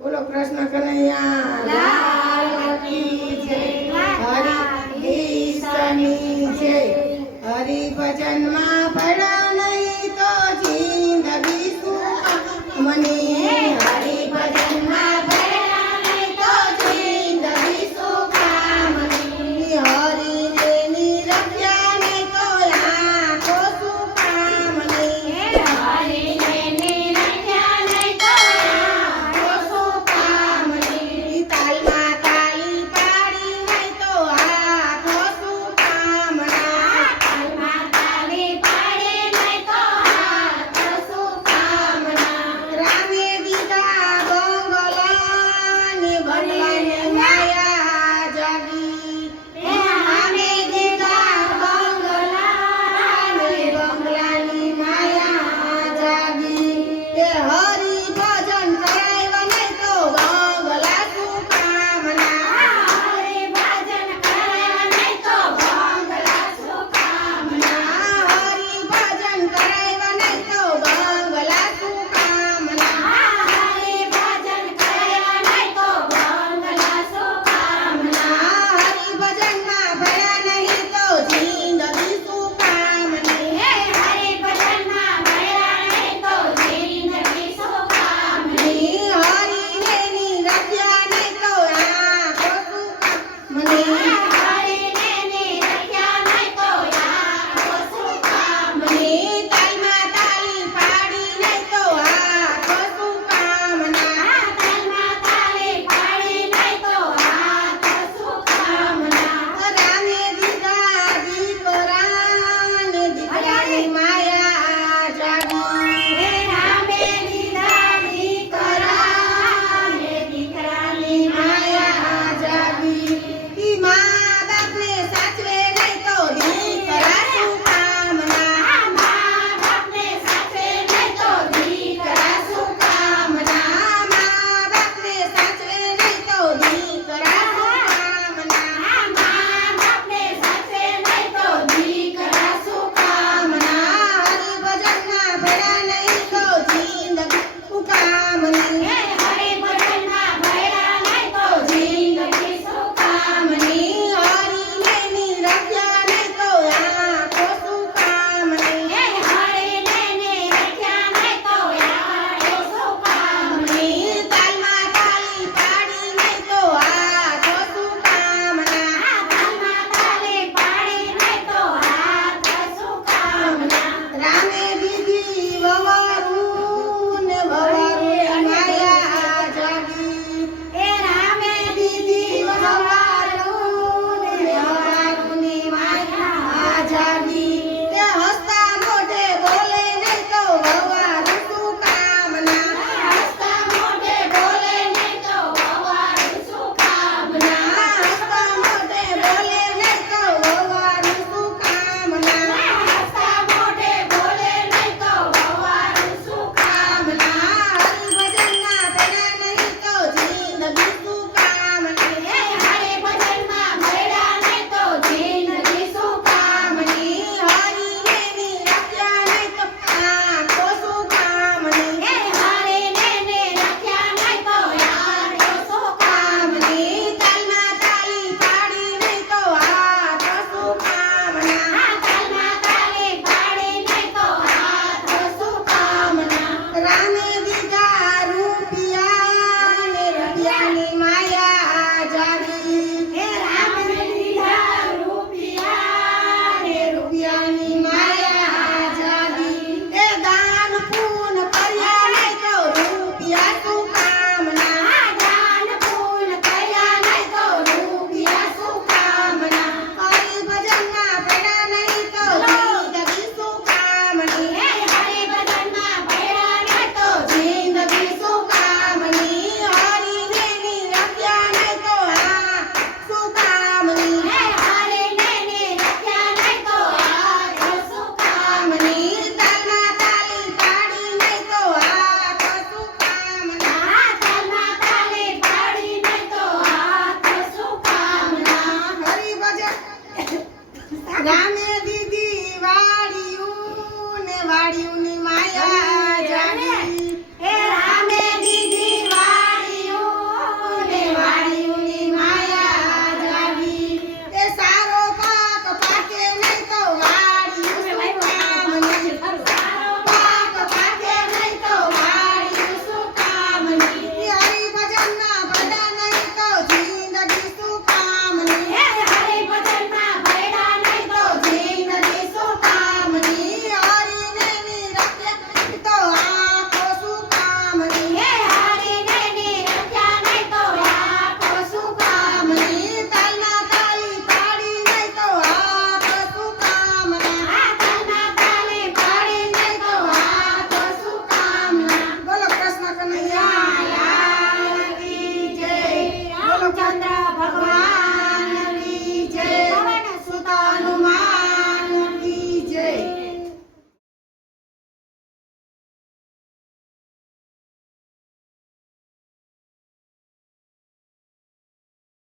બોલો કૃષ્ણ કનૈયા લાલ કી જય, હરિની જય। હરિ ભજન માં ભળા નહીં તો જિંદગી સુખામણી। હરિ ભજન માં ભળા નહીં તો જિંદગી સુખામણી। હરિ ની રખ્યા નહીં તો આંખો સુખામણી। હરિ ની રખ્યા નહીં તો આંખો સુખામણી। તાલમાં તાલી પાડી નહીં તો આંખો સુખામણા। તાલમાં તાલી પાડી નહીં તો આંખો સુખામણા। રામે દીધા બંગલાની બંગલાની માયા જાગી। રામે દીધા બંગલાની બંગલાની માયા જાગી। તે હરિ ભજન કરાવ્યા નહીં તો બંગલા સુખામણા। હરિ ભજન કરાવ્યા નહીં તો બંગલા સુખામણા। હરિ ભજન કરાવ્યા નહીં તો બંગલા સુખામણા। હરિ ભજન કરાવ્યા નહીં તો બંગલા સુખામણા। હરિ ભજનમાં ભયા નહીં તો જિંદગી સુખામણી। હરિ ભજનમાં ભયા નહીં તો જિંદગી સુખામણી। હરિને રખ્યા નહીં તો આંખો સુખામણી। હરિને રખ્યા નહીં તો આંખો સુખામણી। તાલમાં તાલી પાડી નહીં તો આંખો સુખામણા। તાલમાં તાલી પાડી નહીં તો આંખો સુખામણા। રામે દીધા દીકરાને દીકરાની માયા જાગી। રામે દીધા દીકરાને દીકરાની માયા જાગી। ઈ મા બાપને સાચવે નહીં તો દીકરા સુખામણા। મા બાપને સાચવે નહીં તો દીકરા સુખામણા। મા બાપને સાચવે નહીં તો દીકરા સુખામણા। મા બાપને સાચવે નહીં તો દીકરા સુખામણા। હરિ ભજનમાં ભળ્યા નહીં તો જિંદગી સુખામણી। હરિ ભજનમાં ભળ્યા નહીં તો જિંદગી સુખામણી। હરિને રખ્યા નહીં તો આંખો સુખામણી। હરિને રખ્યા નહીં તો આંખો સુખામણી। તાલમાં તાલી પાડી નહીં તો આંખો સુખામણા। તાલમાં તાલી પાડી નહીં તો આંખો સુખામણા। રામે દીધી વવારું ને વવારું માયા જાગી। રામે દીધી વવારું ને વવારું માયા જાગી। તે હસતા મોઢે બોલે નહીં તો વવારું સુખામણા। હસતા મોઢે બોલે નહીં તો વવારું સુખામણા। હસતા મોઢે બોલે નહીં તો વવારું સુખામણા। હસતા મોઢે બોલે નહીં તો વવારું સુખામણા। હરિ ભજનમાં ભળ્યા નહીં તો જિંદગી સુખામણી। હરિ ભજનમાં ભળ્યા નહીં તો જિંદગી સુખામણી। હરિને રખ્યા નહીં તો આંખો સુખામણી। હરિને રખ્યા નહીં તો આંખો સુખામણી। તાલમાં તાલી પાડી નહીં તો આંખો સુખામણા। તાલમાં તાલી પાડી નહીં તો આંખો સુખામણા। રામે દીધા રૂપિયા ને રૂપિયાની માયા જાગી। રામે દીધા રૂપિયા ને રૂપિયાની માયા જાગી। એ દાન પૂન કર્યા નહીં તો રૂપિયા સુખામણા। દાન પૂન કર્યા નહીં તો રૂપિયા સુખામણા। હરિ ભજનમાં ભળ્યા નહીં તો જિંદગી સુખામણી। હરિ ભજનમાં ભળ્યા નહીં તો જિંદગી સુખામણી। હરિને રખ્યા નહીં તો સુખામણી। હરિને રખ્યા નહીં તો આંખો સુખામણી। તાલમાં તાલી પાડી નહીં તો આંખો સુખામણા। તાલમાં તાલી પાડી નહીં તો આંખો સુખામણા। હરિ ભજન રામે દીધી વાડિયું ને વાડિયુંની માયા